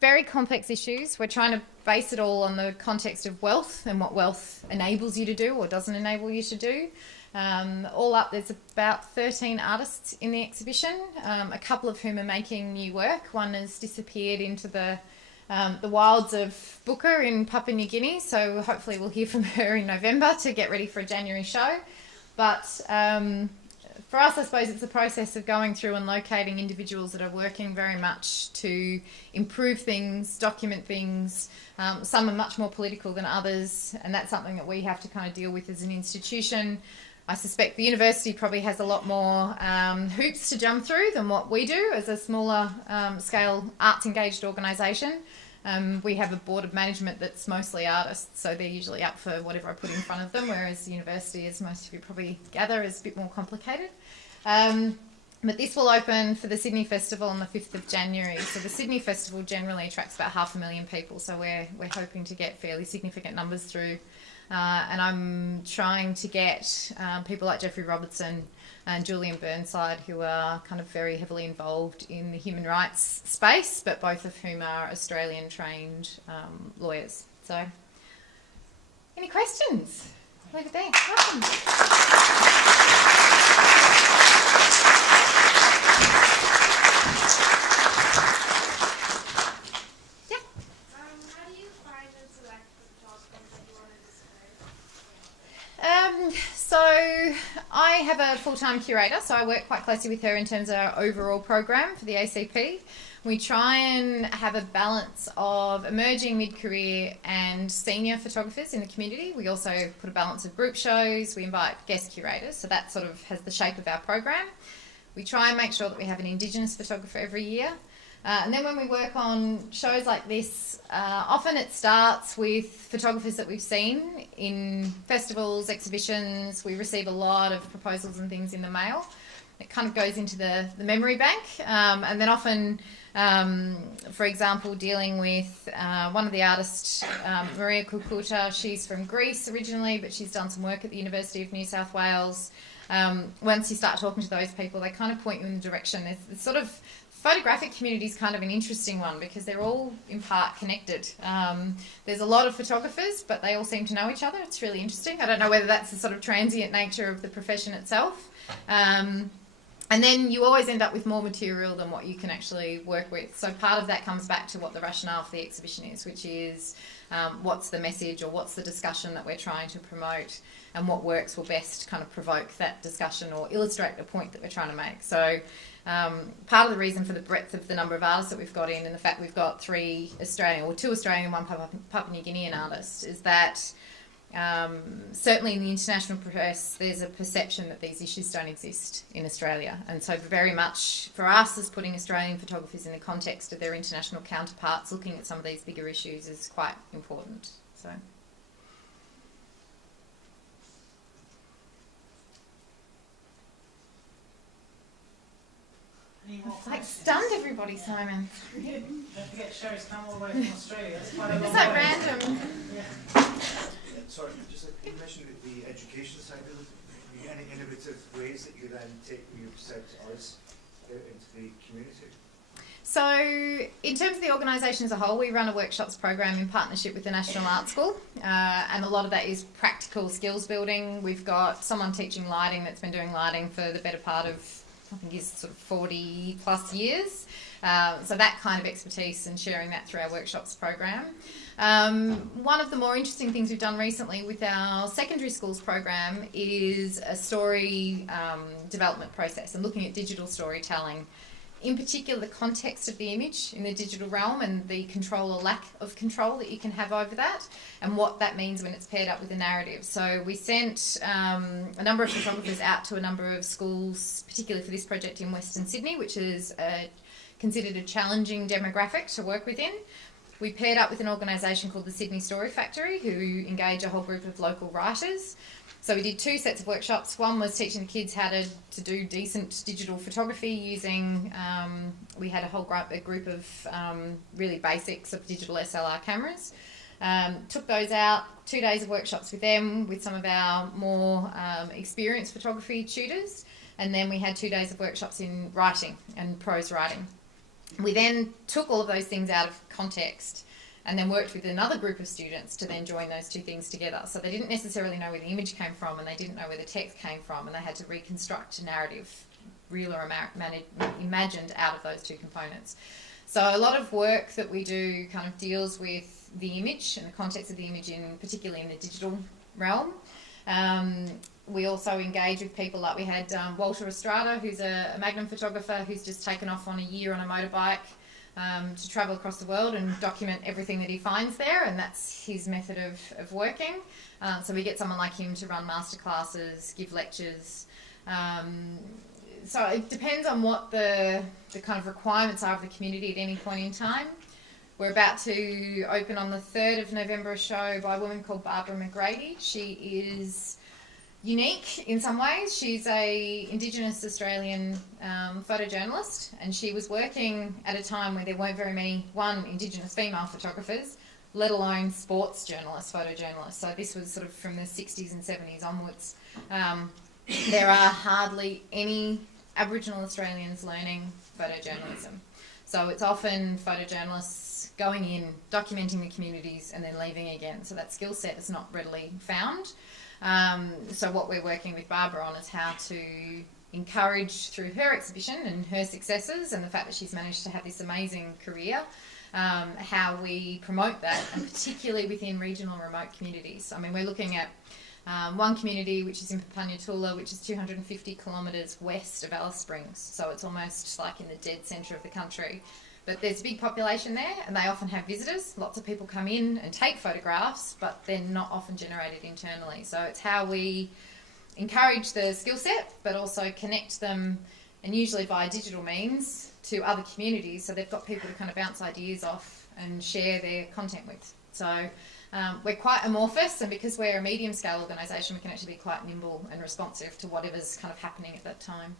very complex issues. We're trying to base it all on the context of wealth and what wealth enables you to do or doesn't enable you to do. All up, there's about 13 artists in the exhibition, a couple of whom are making new work. One has disappeared into the wilds of Booker in Papua New Guinea, so hopefully we'll hear from her in November to get ready for a January show. But for us, I suppose it's a process of going through and locating individuals that are working very much to improve things, document things. Some are much more political than others, and that's something that we have to kind of deal with as an institution. I suspect the university probably has a lot more hoops to jump through than what we do as a smaller scale arts engaged organisation. We have a board of management that's mostly artists, so they're usually up for whatever I put in front of them, whereas the university, as most of you probably gather, is a bit more complicated. But this will open for the Sydney Festival on the 5th of January. So the Sydney Festival generally attracts about 500,000 people, so we're hoping to get fairly significant numbers through. And I'm trying to get people like Jeffrey Robertson and Julian Burnside, who are kind of very heavily involved in the human rights space, but both of whom are Australian trained lawyers. So, any questions? Leave it there. Welcome. So I have a full-time curator, so I work quite closely with her in terms of our overall program for the ACP. We try and have a balance of emerging, mid-career and senior photographers in the community. We also put a balance of group shows. We invite guest curators, so that sort of has the shape of our program. We try and make sure that we have an Indigenous photographer every year. And then when we work on shows like this, often it starts with photographers that we've seen in festivals, exhibitions. We receive a lot of proposals and things in the mail. it kind of goes into the memory bank. And then often, for example, dealing with one of the artists, Maria Kukuta, she's from Greece originally, but she's done some work at the University of New South Wales. Once you start talking to those people, they kind of point you in the direction. It's sort of photographic community is kind of an interesting one because they're all in part connected. There's a lot of photographers, but they all seem to know each other. It's really interesting. I don't know whether that's the sort of transient nature of the profession itself. And then you always end up with more material than what you can actually work with. So part of that comes back to what the rationale for the exhibition is, which is what's the message or what's the discussion that we're trying to promote, and what works will best kind of provoke that discussion or illustrate the point that we're trying to make. So part of the reason for the breadth of the number of artists that we've got in, and the fact we've got 2 Australian and 1 Papua New Guinean artist, is that certainly in the international press there's a perception that these issues don't exist in Australia, and so very much for us as putting Australian photographers in the context of their international counterparts looking at some of these bigger issues is quite important. So I've like stunned everybody, Simon. Don't forget Cherie's come all the way from Australia. That's quite a long Is that way. random? Yeah. Sorry, just like you mentioned the education side of it, any innovative ways that you then take what you've said to us into the community? So in terms of the organisation as a whole, we run a workshops program in partnership with the National Art School, and a lot of that is practical skills building. We've got someone teaching lighting that's been doing lighting for the better part of, I think is sort of 40 plus years. So that kind of expertise and sharing that through our workshops program. One of the more interesting things we've done recently with our secondary schools program is a story development process and looking at digital storytelling. In particular, the context of the image in the digital realm and the control or lack of control that you can have over that, and what that means when it's paired up with a narrative. So we sent a number of photographers out to a number of schools, particularly for this project in Western Sydney, which is considered a challenging demographic to work within. We paired up with an organisation called the Sydney Story Factory, who engage a whole group of local writers. So we did 2 sets of workshops. One was teaching the kids how to do decent digital photography using, we had a group of really basics of digital SLR cameras. Took those out, 2 days of workshops with them, with some of our more experienced photography tutors. And then we had 2 days of workshops in writing and prose writing. We then took all of those things out of context and then worked with another group of students to then join those 2 things together. So they didn't necessarily know where the image came from, and they didn't know where the text came from, and they had to reconstruct a narrative, real or imagined, out of those 2 components. So a lot of work that we do kind of deals with the image and the context of the image, particularly in the digital realm. We also engage with people like we had Walter Estrada, who's a Magnum photographer who's just taken off on a year on a motorbike to travel across the world and document everything that he finds there, and that's his method of working. So we get someone like him to run masterclasses, give lectures. So it depends on what the kind of requirements are of the community at any point in time. We're about to open on the 3rd of November a show by a woman called Barbara McGrady. She is unique in some ways. She's a Indigenous Australian photojournalist, and she was working at a time where there weren't very many, Indigenous female photographers, let alone sports journalists, photojournalists. So this was sort of from the 60s and 70s onwards. There are hardly any Aboriginal Australians learning photojournalism. So it's often photojournalists going in, documenting the communities, and then leaving again. So that skill set is not readily found. So what we're working with Barbara on is how to encourage, through her exhibition and her successes and the fact that she's managed to have this amazing career, how we promote that, and particularly within regional and remote communities. I mean, we're looking at one community which is in Papunyatula, which is 250 kilometres west of Alice Springs, so it's almost like in the dead centre of the country. But there's a big population there, and they often have visitors. Lots of people come in and take photographs, but they're not often generated internally. So it's how we encourage the skill set, but also connect them, and usually via digital means, to other communities, so they've got people to kind of bounce ideas off and share their content with. So we're quite amorphous, and because we're a medium-scale organisation, we can actually be quite nimble and responsive to whatever's kind of happening at that time.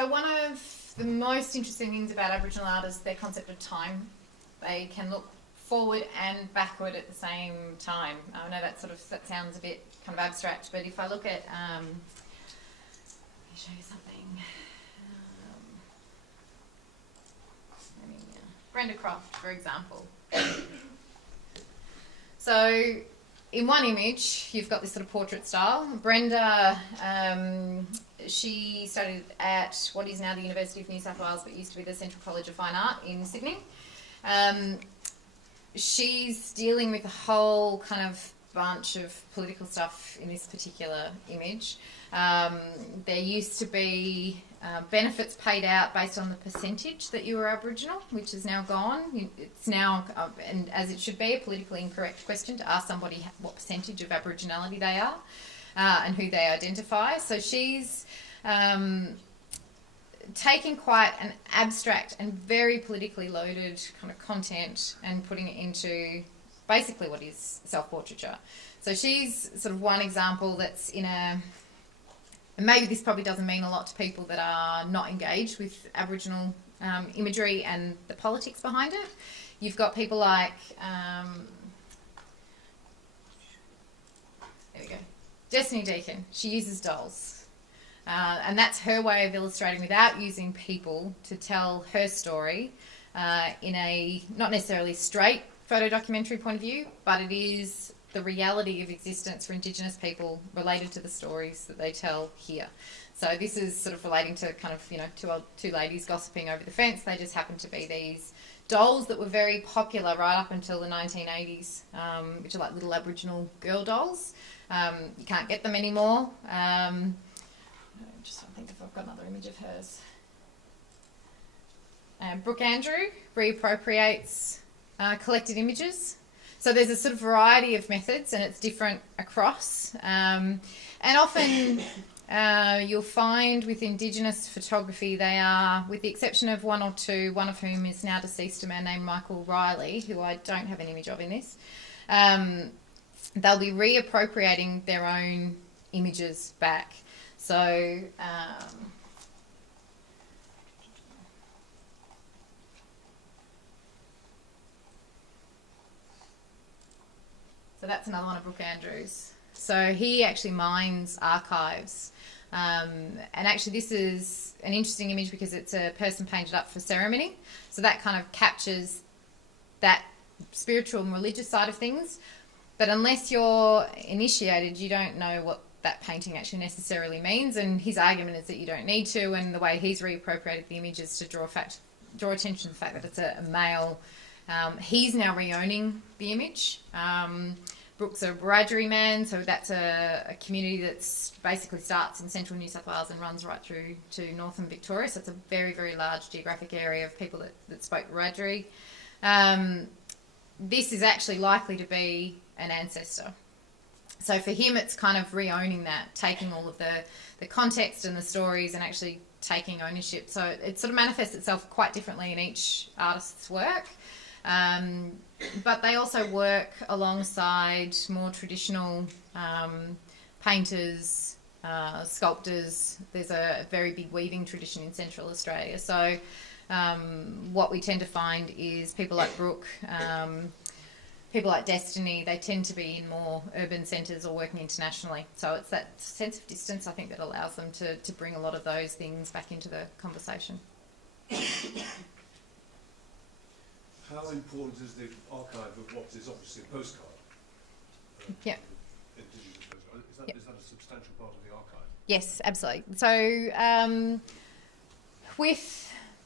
So one of the most interesting things about Aboriginal art is their concept of time. They can look forward and backward at the same time. I know that sounds a bit kind of abstract, but if I look at, let me show you something. Brenda Croft, for example. So in one image, you've got this sort of portrait style. Brenda, she studied at what is now the University of New South Wales, but used to be the Central College of Fine Art in Sydney. She's dealing with a whole kind of bunch of political stuff in this particular image. There used to be benefits paid out based on the percentage that you were Aboriginal, which is now gone. It's now, and as it should be, a politically incorrect question to ask somebody what percentage of Aboriginality they are and who they identify. So she's taking quite an abstract and very politically loaded kind of content and putting it into basically what is self-portraiture. So she's sort of one example that's in a, and maybe this probably doesn't mean a lot to people that are not engaged with Aboriginal imagery and the politics behind it. You've got people like, there we go, Destiny Deacon. She uses dolls. And that's her way of illustrating without using people to tell her story in a not necessarily straight photo documentary point of view, but it is the reality of existence for Indigenous people related to the stories that they tell here. So this is sort of relating to kind of, you know, two ladies gossiping over the fence. They just happen to be these dolls that were very popular right up until the 1980s, which are like little Aboriginal girl dolls. You can't get them anymore. Just trying to think if I've got another image of hers. Brooke Andrew reappropriates collected images. So there's a sort of variety of methods and it's different across. And often you'll find with Indigenous photography they are, with the exception of one or two, one of whom is now deceased, a man named Michael Riley, who I don't have an image of in this, they'll be reappropriating their own images back. So so that's another one of Brooke Andrews. So he actually mines archives. And actually this is an interesting image because it's a person painted up for ceremony. So that kind of captures that spiritual and religious side of things. But unless you're initiated, you don't know what that painting actually necessarily means, and his argument is that you don't need to, and the way he's reappropriated the image is to draw attention to the fact that it's a male. He's now re-owning the image. Brooke's a Wiradjuri man, so that's a community that's basically starts in central New South Wales and runs right through to northern Victoria, so it's a very, very large geographic area of people that spoke Wiradjuri. This is actually likely to be an ancestor. So for him, it's kind of re-owning that, taking all of the context and the stories and actually taking ownership. So it sort of manifests itself quite differently in each artist's work. But they also work alongside more traditional painters, sculptors. There's a very big weaving tradition in Central Australia. So what we tend to find is people like Brooke, people like Destiny, they tend to be in more urban centres or working internationally. So it's that sense of distance, I think, that allows them to bring a lot of those things back into the conversation. How important is the archive of what is obviously a postcard? Yeah. Indigenous postcard. Is that a substantial part of the archive? Yes, absolutely. So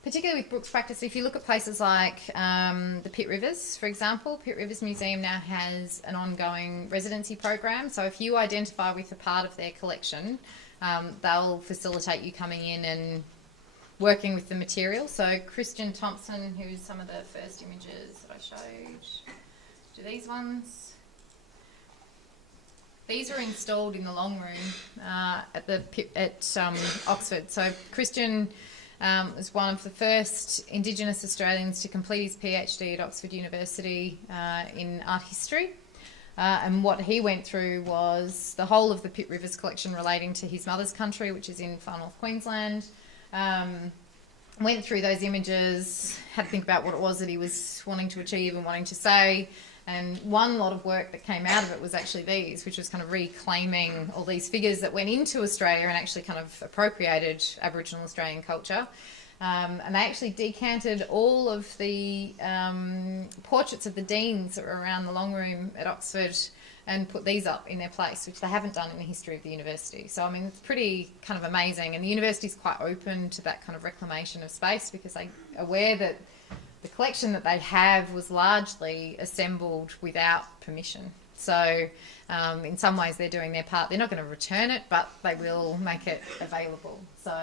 particularly with Brooke's practice, if you look at places like the Pitt Rivers, for example, Pitt Rivers Museum now has an ongoing residency program. So if you identify with a part of their collection, they'll facilitate you coming in and working with the material. So Christian Thompson, who's some of the first images that I showed, do these ones? These were installed in the long room at Oxford. So Christian was one of the first Indigenous Australians to complete his PhD at Oxford University in art history. And what he went through was the whole of the Pitt Rivers collection relating to his mother's country, which is in far north Queensland, went through those images, had to think about what it was that he was wanting to achieve and wanting to say. And one lot of work that came out of it was actually these, which was kind of reclaiming all these figures that went into Australia and actually kind of appropriated Aboriginal Australian culture. And they actually decanted all of the portraits of the deans that were around the long room at Oxford and put these up in their place, which they haven't done in the history of the university. So, I mean, it's pretty kind of amazing. And the university's quite open to that kind of reclamation of space because they're aware that the collection that they have was largely assembled without permission. So, in some ways, they're doing their part. They're not going to return it, but they will make it available. So,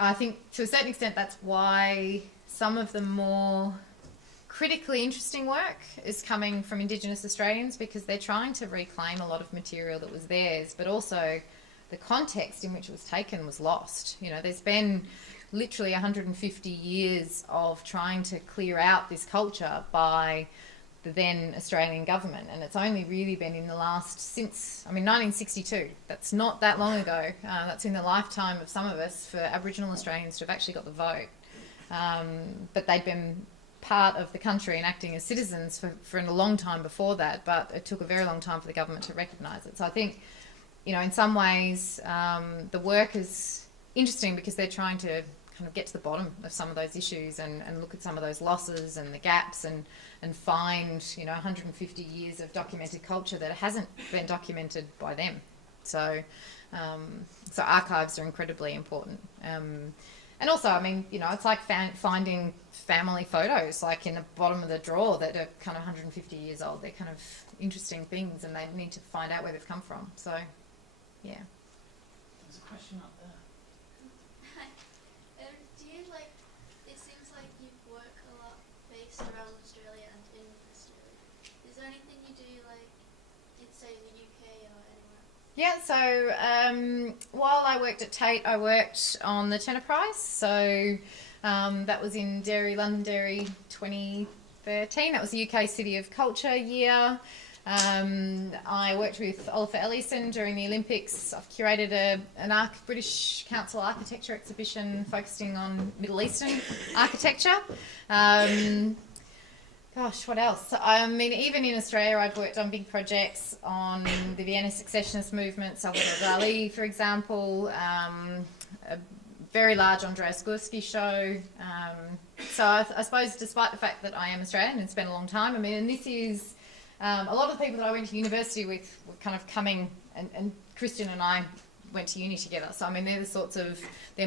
I think to a certain extent, that's why some of the more critically interesting work is coming from Indigenous Australians, because they're trying to reclaim a lot of material that was theirs, but also the context in which it was taken was lost. You know, there's been literally 150 years of trying to clear out this culture by the then Australian government, and it's only really been in the last, since, 1962. That's not that long ago. That's in the lifetime of some of us for Aboriginal Australians to have actually got the vote. But they'd been part of the country and acting as citizens for a long time before that, but it took a very long time for the government to recognise it. So I think, you know, in some ways, the work is interesting because they're trying to kind of get to the bottom of some of those issues and look at some of those losses and the gaps and find, you know, 150 years of documented culture that hasn't been documented by them. So, so archives are incredibly important. And also, I mean, you know, it's like finding family photos, like in the bottom of the drawer that are kind of 150 years old. They're kind of interesting things, and they need to find out where they've come from. So, yeah. There's a question up there. Do you it seems like you work a lot based around Australia and in Australia. Is there anything you do you'd say in the UK or anywhere? Yeah, so while I worked at Tate, I worked on the Tenor Prize. So that was in London Dairy 2013. That was the UK City of Culture year. I worked with Oliver Ellison during the Olympics. I've curated an British Council architecture exhibition focusing on Middle Eastern architecture. Gosh, what else? I mean, even in Australia, I've worked on big projects on the Vienna Secessionist movement, Salvador Dali, for example, a very large Andreas Gursky show. So I suppose despite the fact that I am Australian and spent a long time, I mean, and this is... a lot of the people that I went to university with were kind of coming, and Christian and I went to uni together. So, I mean, they're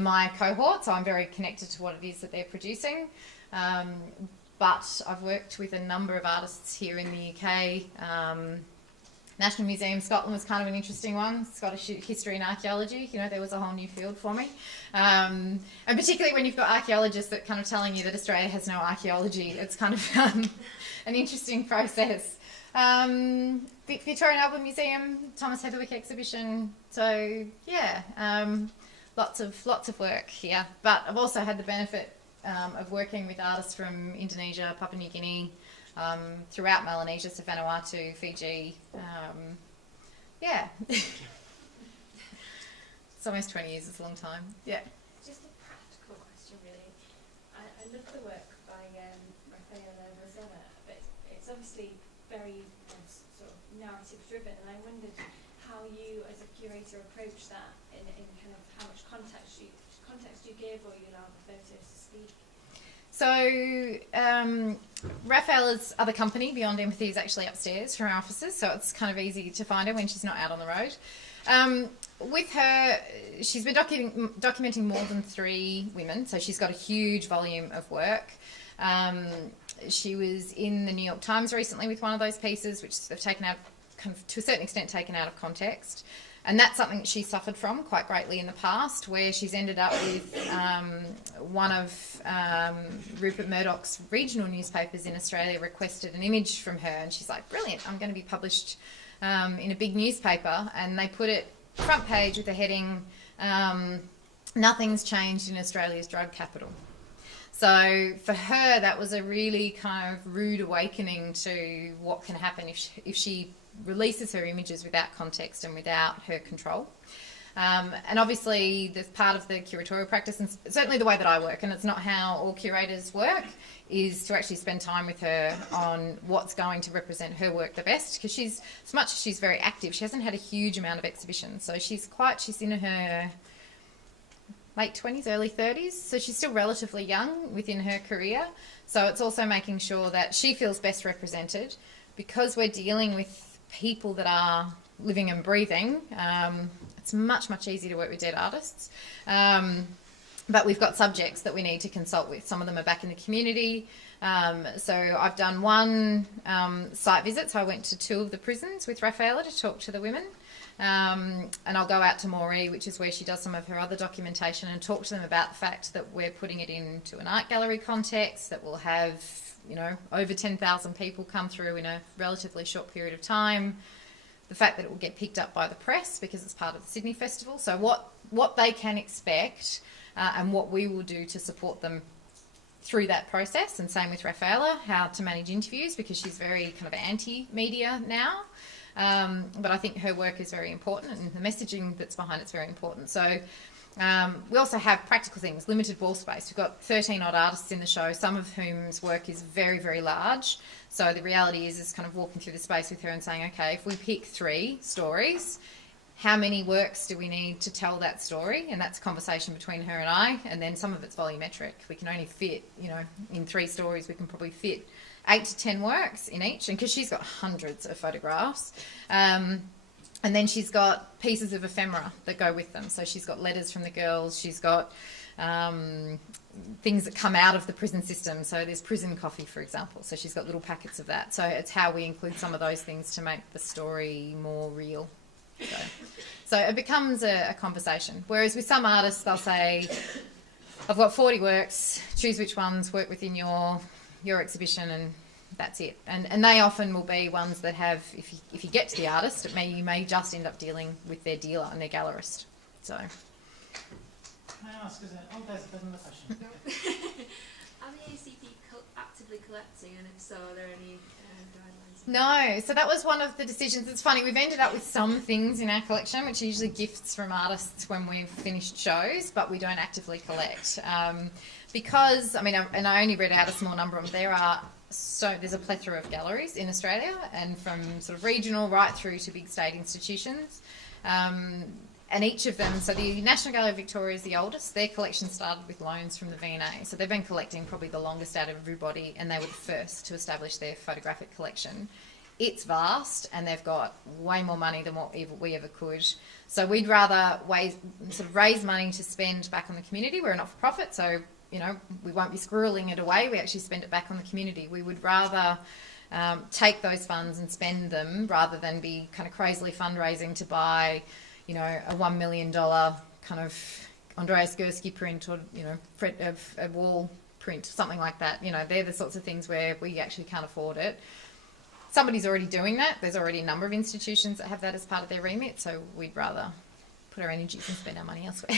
my cohort, so I'm very connected to what it is that they're producing. But I've worked with a number of artists here in the UK. National Museum Scotland was kind of an interesting one. Scottish history and archaeology, you know, there was a whole new field for me. And particularly when you've got archaeologists that kind of telling you that Australia has no archaeology, it's kind of an interesting process. Victorian Albert Museum, Thomas Heatherwick exhibition. So yeah, lots of work here. But I've also had the benefit of working with artists from Indonesia, Papua New Guinea, throughout Melanesia, so Vanuatu, Fiji. Yeah, it's almost 20 years. It's a long time. Yeah. Just a practical question, really. I love the work by Raphael Rosella, but it's obviously very sort of narrative driven, and I wondered how you as a curator approach that in kind of how much context you give, or you allow the photos to speak. So Raphaela's other company, Beyond Empathy, is actually upstairs from our offices, so it's kind of easy to find her when she's not out on the road. With her, she's been documenting more than 3 women, so she's got a huge volume of work. She was in the New York Times recently with one of those pieces, which they've taken out, kind of, to a certain extent, taken out of context. And that's something that she suffered from quite greatly in the past, where she's ended up with one of Rupert Murdoch's regional newspapers in Australia requested an image from her, and she's like, brilliant, I'm going to be published in a big newspaper. And they put it front page with the heading, nothing's changed in Australia's drug capital. So for her, that was a really kind of rude awakening to what can happen if she releases her images without context and without her control. And obviously, there's part of the curatorial practice, and certainly the way that I work, and it's not how all curators work, is to actually spend time with her on what's going to represent her work the best. Because she's, as much as she's very active, she hasn't had a huge amount of exhibitions. So she's in her late 20s, early 30s. So she's still relatively young within her career. So it's also making sure that she feels best represented, because we're dealing with people that are living and breathing. It's much, much easier to work with dead artists. But we've got subjects that we need to consult with. Some of them are back in the community. So I've done one site visit. So I went to 2 of the prisons with Rafaela to talk to the women. And I'll go out to Moree, which is where she does some of her other documentation, and talk to them about the fact that we're putting it into an art gallery context that will have, over 10,000 people come through in a relatively short period of time. The fact that it will get picked up by the press because it's part of the Sydney Festival. So what they can expect and what we will do to support them through that process. And same with Rafaela, how to manage interviews, because she's very kind of anti-media now. But I think her work is very important, and the messaging that's behind it's very important. So we also have practical things, limited wall space. We've got 13 odd artists in the show, some of whom's work is very, very large. So the reality is kind of walking through the space with her and saying, okay, if we pick 3 stories, how many works do we need to tell that story? And that's a conversation between her and I. And then some of it's volumetric. We can only fit, in 3 stories, we can probably fit 8 to 10 works in each. And because she's got hundreds of photographs, and then she's got pieces of ephemera that go with them. So she's got letters from the girls. She's got things that come out of the prison system. So there's prison coffee, for example. So she's got little packets of that. So it's how we include some of those things to make the story more real. So it becomes a conversation. Whereas with some artists, they'll say, I've got 40 works, choose which ones work within your exhibition, and that's it. And they often will be ones that have, if you get to the artist, you may just end up dealing with their dealer and their gallerist. So. Can I ask, there's another question. Are the ACP actively collecting, and if so, are there any guidelines? No, so that was one of the decisions. It's funny, we've ended up with some things in our collection, which are usually gifts from artists when we've finished shows, but we don't actively collect. Because, and I only read out a small number of them, there's a plethora of galleries in Australia, and from sort of regional right through to big state institutions. And each of them, so the National Gallery of Victoria is the oldest. Their collection started with loans from the V&A. So they've been collecting probably the longest out of everybody, and they were the first to establish their photographic collection. It's vast, and they've got way more money than what we ever could. So we'd rather raise money to spend back on the community. We're a not-for-profit, so we won't be squirreling it away. We actually spend it back on the community. We would rather take those funds and spend them rather than be kind of crazily fundraising to buy a $1 million kind of Andreas Gursky print, or, a wall print, something like that. They're the sorts of things where we actually can't afford it. Somebody's already doing that. There's already a number of institutions that have that as part of their remit, so we'd rather put our energies and spend our money elsewhere.